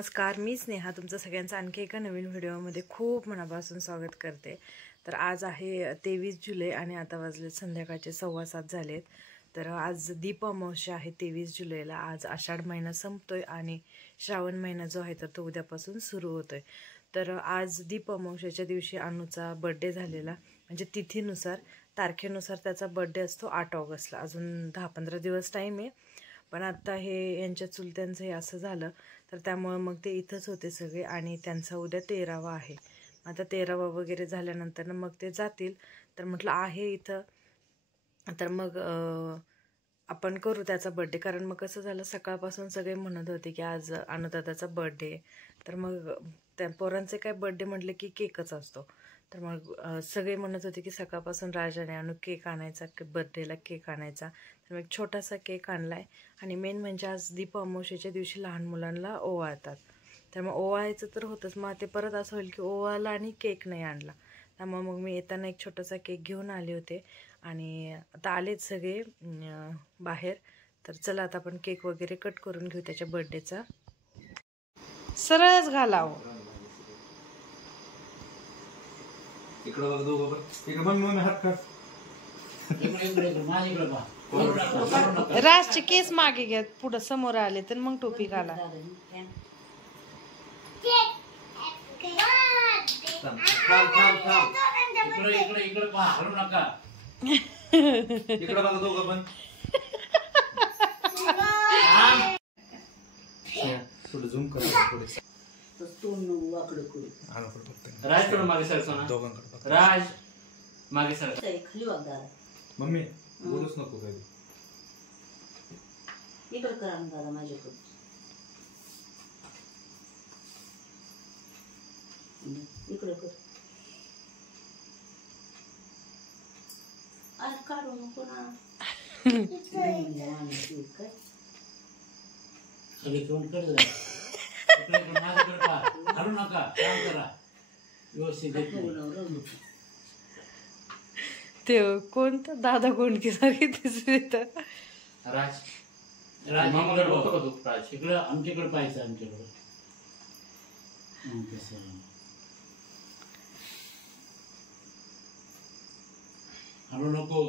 नमस्कार, मी स्नेहा तुमचं सगळ्यांचं आणखी एका नवीन व्हिडिओमध्ये खूप मनापासून स्वागत करते। तर आज आहे 23 जुलै आणि आता वाजले संध्याकाळचे 7:15 झालेत। तर आज दीप अमावस्या आहे 23 जुलैला। आज आषाढ महिना संपतोय आणि श्रावण महिना जो आहे तर तो उद्यापासून सुरू होतोय। तर आज दीप अमावस्याच्या दिवशी अनुचा बर्थडे झालेला, म्हणजे तिथीनुसार तारखेनुसार त्याचा बर्थडे असतो 8 ऑगस्टला। अजून 10-15 दिवस टाईम आहे, पण आता हे यांच्या चुलत्यांचं हे असं झालं तर त्यामुळे मग ते इथंच होते सगळे आणि त्यांचा उद्या 13वा आहे। आता 13वा वगैरे झाल्यानंतर मग ते जातील। तर म्हटलं आहे इथं तर मग आपण करू त्याचा बर्थडे, कारण मग कसं झालं सकाळपासून सगळे म्हणत होते की आज अनुदादाचा बर्थडे। तर मग त्या पोरांचे काय बर्थडे म्हटलं की केकच असतो। तर मग सगळे म्हणत होते की सकाळपासून राजाने आणू केक आणायचा, बर्थडेला केक आणायचा। तर मग छोटासा केक आणलाय आणि मेन म्हणजे आज दीप अमावस्येच्या दिवशी लहान मुलांना ओवाळतात। तर मग ओवाळायचं तर होतंच, मग ते परत असं होईल की ओवाळला आणि केक नाही आणला। त्यामुळे मग मी येताना एक छोटासा केक घेऊन आले होते आणि आता आलेच सगळे बाहेर। तर चला आता आपण केक वगैरे कट करून घेऊ त्याच्या बर्थडेचा। सरळच घालाव इकडे बघ, दोघं बघ, इकडे बघ, मम्मी हात काढ, राजचे केस मागे घ्या, पुढं समोर आले तर मग टोपी घाला। इकडे पहा, हलू नका, इकडे बघा दोघं पण, थोडं झूम कर, राज थोडं मागे सरकव ना, राज मागे सरक, मम्मी बोलूच नको काही, इकडे करा दादा माझ्याकडे, इकडे कर, अरे काढू नको ना, खाली तोंड कर, हलू नका, काम करा व्यवस्थित। ते कोणता दादा कोणती सारखी दिसते तर राज, राज मामाकडे बघतो का तू? राज इकडे आमच्याकडे पाहायचं, आमच्याकडे हलू नको,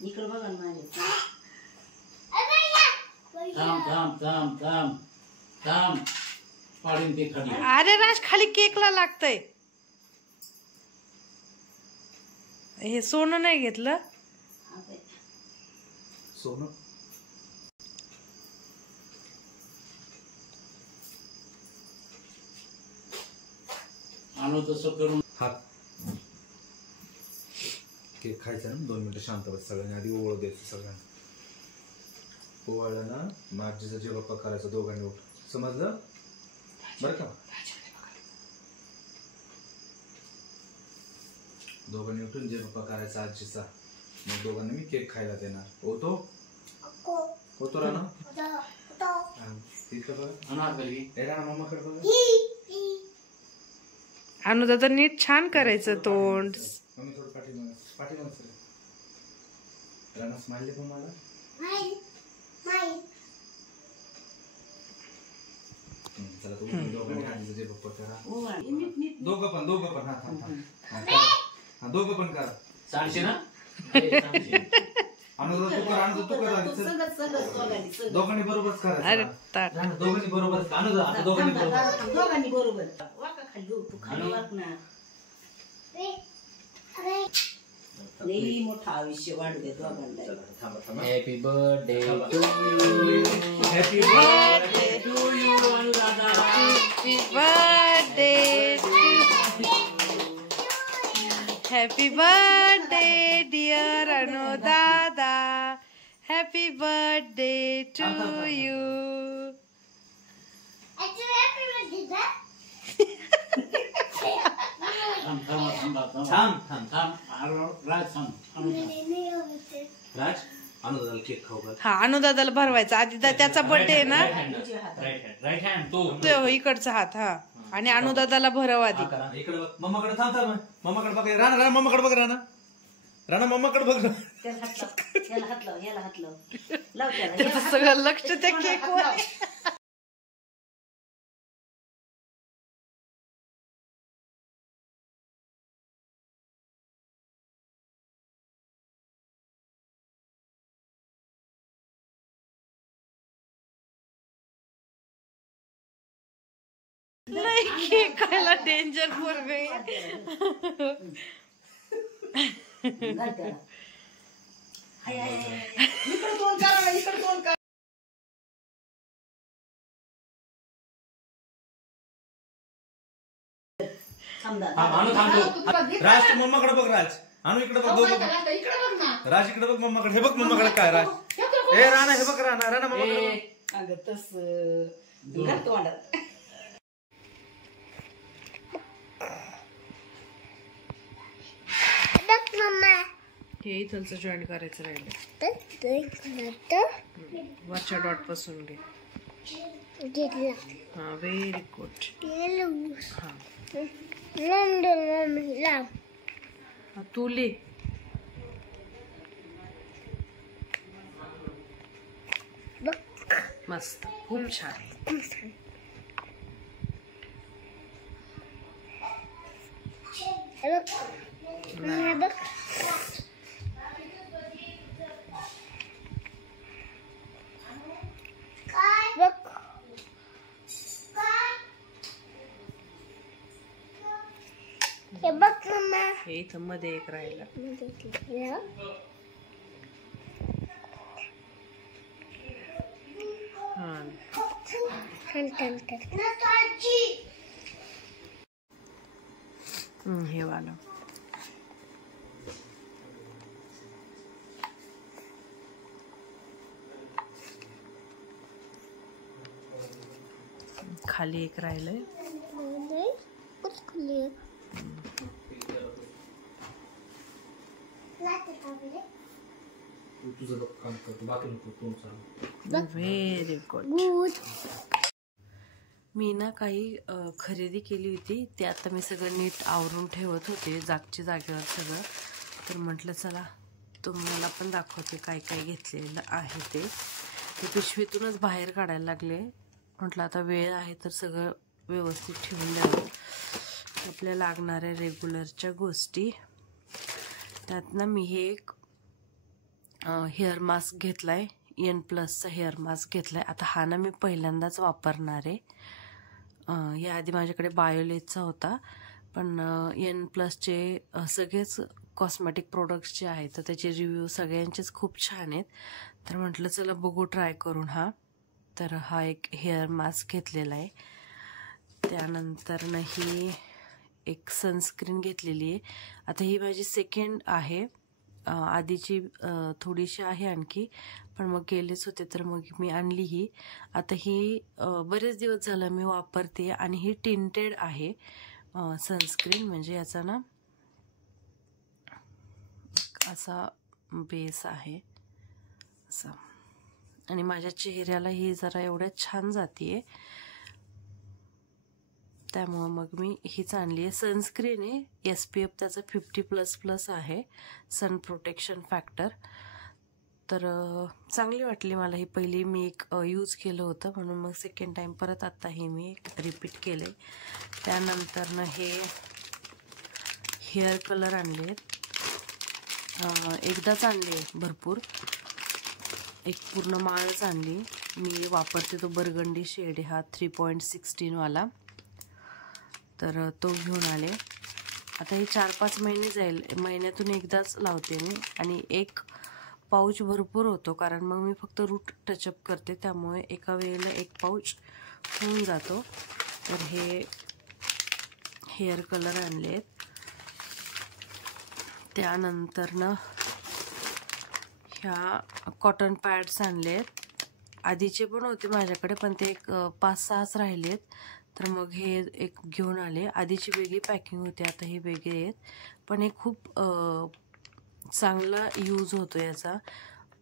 इकडे बघा माझे, थांब थांब थांब थांब थांब, पाडीन ते खाली। अरे राज खाली केकला लागतंय, हे सोनं नाही घेतलं, सोनं आणू तसं करून हात, केक खायचा ना, 2 मिनिटं शांत बस, सगळ्यांनी आधी ओवळ द्यायचं, सगळ्यांना ओवाळलं ना माझीचा जे बाप्पा करायचं, दोघांनी उठ, समजलं बरं का? दोघांनी उठून जे बाप्पा करायचा आजीचा, मग दोघांनी मी केक खायला देणार। होतो होतो राणा, मामाकडे बघा, अनुदादा नीट छान करायचं तोंड, मम्मी थोडं पाठीमागे सर, राणा स्माइल पण मला, चला दोघांनी आजीचं जे बाप्पा करा, दोघं पण हा हा दोघं पण करा, सांगशील ना, अनुदा तू कर, दोघांनी बरोबरच करायचं, दोघांनी बरोबर, अनुदा दोघांनी बरोबर, लई मोठा आयुष्य वाढू दे दोघांना। Happy birthday to you, happy birthday to you Anuradha, happy birthday, happy birthday dear Anudada, happy birthday to you. Raj अनुदाला केक खाऊ का? हा अनुदादाला भरवायचा आधी, त्याचा बर्थडे आहे ना, राईट हँड तो इकडचा हात, हा आणि अनुदादाला भरव आधी। इकडे बघ, मम्माकडे थांब, मम्माकडे बघ, राणा मम्माकडे बघ, राणा मम्माकडे बघ, त्याला हात लाव, याला हात लाव, त्याचं सगळं लक्ष त्या केकवर। नाही की खायला डेंजर पोरग आणू थांबतो. राज तू मम्माकडे बघ. राज आणू इकडे बघ. राज इकडे बघ मम्माकडे. हे बघ मम्माकडे काय. राज हे राणा हे बघ. राणा राणा मम्माकडे. हे इथलचं जॉईन करायचं राहिलं. वरच्या डॉट पासून घे. हा व्हेरी गुड. हा तू ले. मस्त खूप छान. हे इथं मध्ये एक राहिला. हे वाला खाली एक राहिलंय. तुझं काम करतो बाकी नको. Very good. मी ना काही खरेदी केली होती ते आता मी सगळं नीट आवरून ठेवत होते जागच्या जागेवर सगळं. तर म्हटलं चला तुम्हाला पण दाखवते काय काय घेतलेलं आहे ते पिशवीतूनच बाहेर काढायला लागले. म्हटलं आता वेळ आहे तर सगळं व्यवस्थित ठेवून द्यावं. आपल्या लागणाऱ्या रेग्युलरच्या गोष्टी. त्यात ना मी हे एक हेअर मास्क घेतलाय. N+चा हेअर मास्क घेतलाय. आता हा ना मी पहिल्यांदाच वापरणार आहे. याआधी माझ्याकडे बायोलेजचा होता पण N+चे सगळेच कॉस्मेटिक प्रोडक्ट्स जे आहेत तर त्याचे रिव्ह्यू सगळ्यांचेच खूप छान आहेत. तर म्हटलं चला बघू ट्राय करून हा. तर हा एक हेअर मास्क घेतलेला आहे. त्यानंतर ना ही एक सनस्क्रीन घेतलेली आहे. आता ही माझी सेकंड आहे. आधीची थोडीशी आहे आणखी पण मग गेलेच होते तर मग मी आणली ही. आता ही बरेच दिवस झालं मी वापरते आणि ही टिंटेड आहे सनस्क्रीन. म्हणजे याचा ना असा बेस आहे असा आणि माझ्या चेहऱ्याला ही जरा एवढ्या छान जातीये त्यामुळे मग मी हीच आणली आहे. सनस्क्रीन आहे. SPF त्याचा 50++ आहे सन प्रोटेक्शन फॅक्टर. तर चांगली वाटली मला ही. पहिली मी एक यूज केलं होतं म्हणून मग सेकंड टाइम परत आता हे मी रिपीट केले. त्यानंतर ना हे हेअर कलर आणले. एकदाच आणले भरपूर. एक पूर्ण माळच आणली. मी वापरते तो बर्गंडी शेड हा 3.16 वाला. तर तो घेऊन आले. आता हे 4-5 महिने जाईल. महिन्यातून एकदाच लावते मी आणि एक पाऊच भरपूर होतो कारण मग मी फक्त रूट टचअप करते त्यामुळे एका वेळेला एक पाऊच होऊन जातो. तर हे हेअर कलर आणलेत. त्यानंतर ना ह्या कॉटन पॅड्स आणलेत. आधीचे पण होते माझ्याकडे पण ते एक 5-6च राहिलेत तर मग हे एक घेऊन आले. आधीची वेगळी पॅकिंग होती आता हे वेगळे आहेत पण हे खूप चांगला यूज होतो याचा.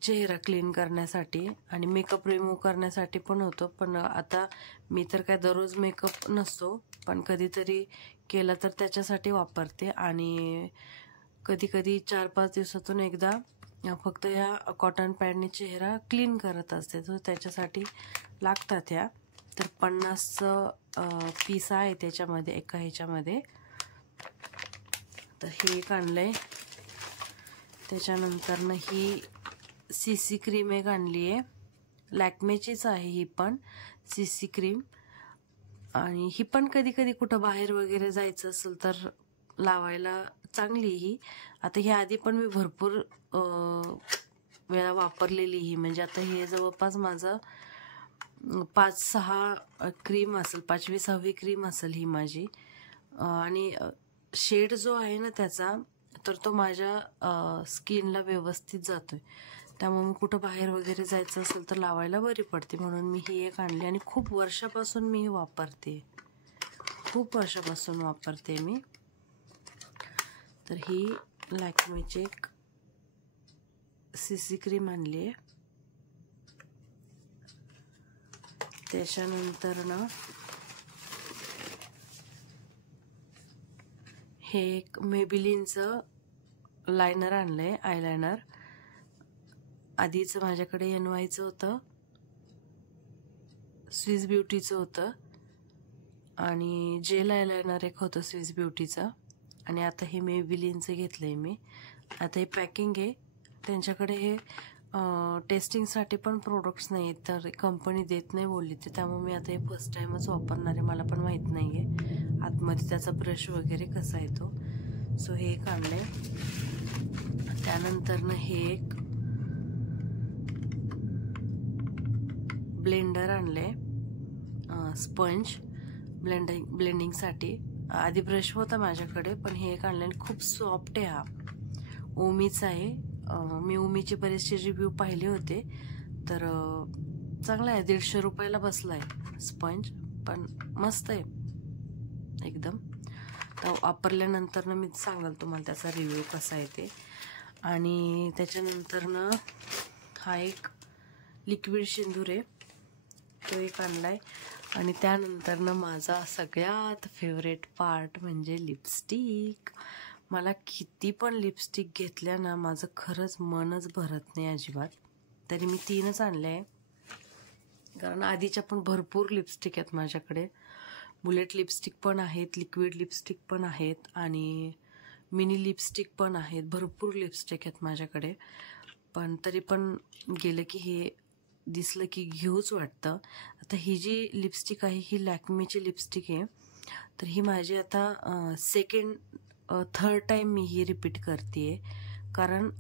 चेहरा क्लीन करण्यासाठी आणि मेकअप रिमूव्ह करण्यासाठी पण होतो. पण आता मी तर काय दररोज मेकअप नसतो पण कधीतरी केला तर त्याच्यासाठी वापरते आणि कधी कधी 4-5 दिवसातून एकदा फक्त या कॉटन पॅडने चेहरा क्लीन करत असते तर त्याच्यासाठी लागतात ह्या. तर 50 पीस आहे त्याच्यामध्ये एका ह्याच्यामध्ये. तर हे एक आणलंय. त्याच्यानंतर ना ही CC क्रीम एक आणली आहे. लॅक्मेचीच आहे ही पण CC क्रीम. आणि ही पण कधी कधी कुठं बाहेर वगैरे जायचं असेल तर लावायला चांगली ही. आता ही आधी पण मी भरपूर वेळा वापरलेली ही, म्हणजे आता हे जवळपास माझं 5-6 क्रीम असेल, 5वी-6वी क्रीम असेल ही माझी. आणि शेड जो आहे ना त्याचा, तर तो माझ्या स्किनला व्यवस्थित जातोय. त्यामुळे मी कुठं बाहेर वगैरे जायचं असेल तर लावायला बरी पडते, म्हणून मी ही एक आणली. आणि खूप वर्षापासून मी ही वापरते, खूप वर्षापासून वापरते मी. तर ही लॅक्मेची एक CC क्रीम आणली आहे. त्याच्यानंतर ना हे एक मेबिलिनचं लायनर आणलंय, आयलायनर. आधीच माझ्याकडे NYचं होतं, स्विस ब्युटीचं होतं, आणि जेल आयलायनर एक होतं स्विस ब्युटीचं. आणि आता हे मेबिलिनचं घेतलंय मी. आता हे पॅकिंग आहे. त्यांच्याकडे हे टेस्टिंगसाठी पण प्रोडक्ट्स नाही आहेत, तर कंपनी देत नाही बोलली ते. त्यामुळे मी आता हे फर्स्ट टाइमच वापरणार आहे. मला पण माहीत नाही आहे आतमध्ये त्याचा ब्रश वगैरे कसा आहे तो. सो हे एक आणलंय. त्यानंतर ना हे एक ब्लेंडर आणलंय, स्पंज ब्लेंडिंगसाठी. आधी ब्रश होता माझ्याकडे, पण हे एक आणलंय. खूप सॉफ्ट आहे हा, ओमीचा आहे. मी ओमीचे बरेचसे रिव्ह्यू पाहिले होते, तर चांगला आहे. 150 रुपयाला बसला आहे स्पंज, पण मस्त आहे एकदम. तर वापरल्यानंतर ना मी सांगाल तुम्हाला त्याचा रिव्ह्यू कसा आहे ते. आणि त्याच्यानंतर ना हा एक लिक्विड सिंदूर आहे, तो एक आणलाय. आणि त्यानंतर ना माझा सगळ्यात फेवरेट पार्ट म्हणजे लिपस्टिक. मला किती पण लिपस्टिक घेतल्या ना माझं खरंच मनच भरत नाही अजिबात. तरी मी 3च आणले आहे, कारण आधीच्या पण भरपूर लिपस्टिक आहेत माझ्याकडे. बुलेट लिपस्टिक पण आहेत, लिक्विड लिपस्टिक पण आहेत, आणि मिनी लिपस्टिक पण आहेत. भरपूर लिपस्टिक आहेत माझ्याकडे, पण तरी पण गेलं की हे दिसलं की घेऊच वाटतं. आता ही जी लिपस्टिक आहे ही लॅक्मेची लिपस्टिक आहे. तर ही माझी आता थर्ड टाइम मी ही रिपीट करते आहे, कारण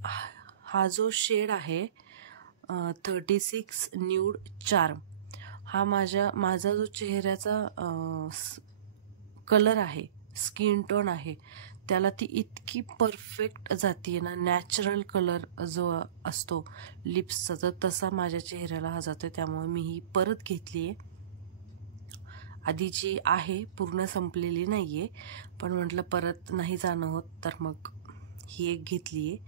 हा जो शेड आहे 36 न्यूड चार्म, हा माझा जो चेहऱ्याचा कलर आहे, स्किन टोन आहे, त्याला ती इतकी परफेक्ट जाते ना. नॅचरल कलर जो असतो लिप्सचा, तर तसा माझ्या चेहऱ्याला हा जातो. त्यामुळे मी ही परत घेतली आहे. आधीची आहे, पूर्ण संपलेली नाही आहे, पण म्हटलं परत नाही जाणं होत, तर मग ही एक घेतली आहे.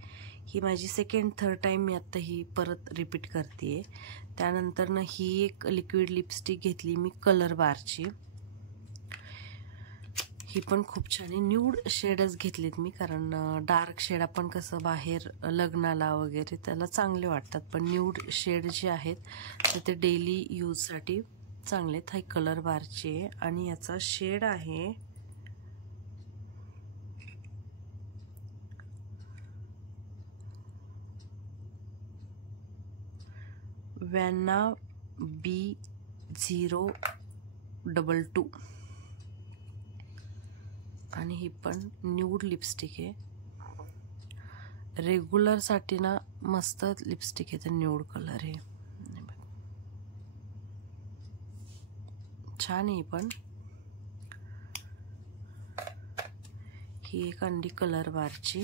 ही माझी थर्ड टाईम मी आत्ता ही परत रिपीट करते आहे. त्यानंतर ना ही एक लिक्विड लिपस्टिक घेतली मी कलर बारची. ही पण खूप छान आहे. न्यूड शेडच घेतलीत मी, कारण डार्क शेड आपण कसं बाहेर लग्नाला वगैरे त्याला चांगले वाटतात, पण न्यूड शेड जे आहेत तर ते डेली यूजसाठी चांगले आहेत. हा कलर बारचे आहे आणि याचा शेड आहे वॅना B022 आणि ही पण न्यूड लिपस्टिक आहे. रेग्युलर साठी ना मस्त लिपस्टिक आहे, तर न्यूड कलर आहे, छान आहे. पण ही एक अंडी कलर बारची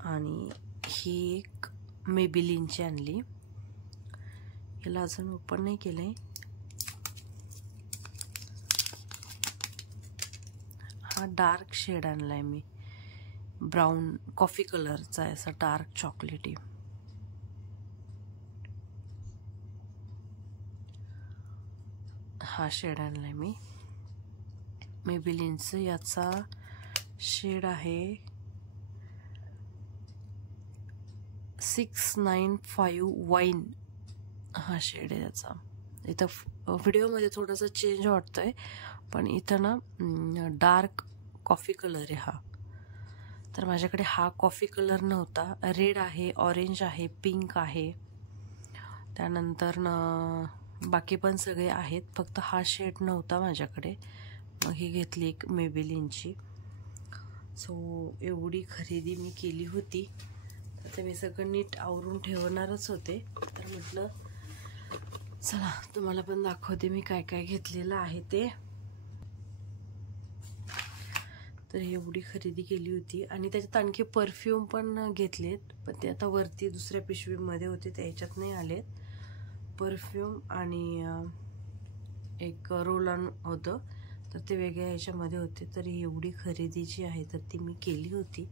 आणि ही एक मेबिलिनची आणली. याला अजून ओपन नाही केलंय. हा डार्क शेड आणलाय मी, ब्राऊन कॉफी कलरचा आहे, असा डार्क चॉकलेटी. हा शेड आणलाय मी मेबिलिनचं. याचा शेड आहे 695 वाईन, हा शेड आहे याचा. इथं व्हिडिओमध्ये थोडासा चेंज वाटतोय, पण इथं ना डार्क कॉफी कलर आहे हा. तर माझ्याकडे हा कॉफी कलर नव्हता. रेड आहे, ऑरेंज आहे, पिंक आहे, त्यानंतर ना बाकी पण सगळे आहेत, फक्त हा शेड नव्हता माझ्याकडे, मग ही घेतली एक मेबेलिनची. सो एवढी खरेदी मी केली होती. तर मी सगळं नीट आवरून ठेवणारच होते, तर म्हटलं चला तुम्हाला पण दाखवते मी काय काय घेतलेलं आहे ते. तर एवढी खरेदी केली होती आणि त्याच्यात आणखी परफ्यूम पण घेतलेत, पण ते आता वरती दुसऱ्या पिशवीमध्ये होते, त्या ह्याच्यात नाही आलेत. परफ्यूम आणि एक रोल ऑन होतं, तर ते वेगळ्या ह्याच्यामध्ये होते. तर एवढी खरेदी जी आहे तर ती मी केली होती.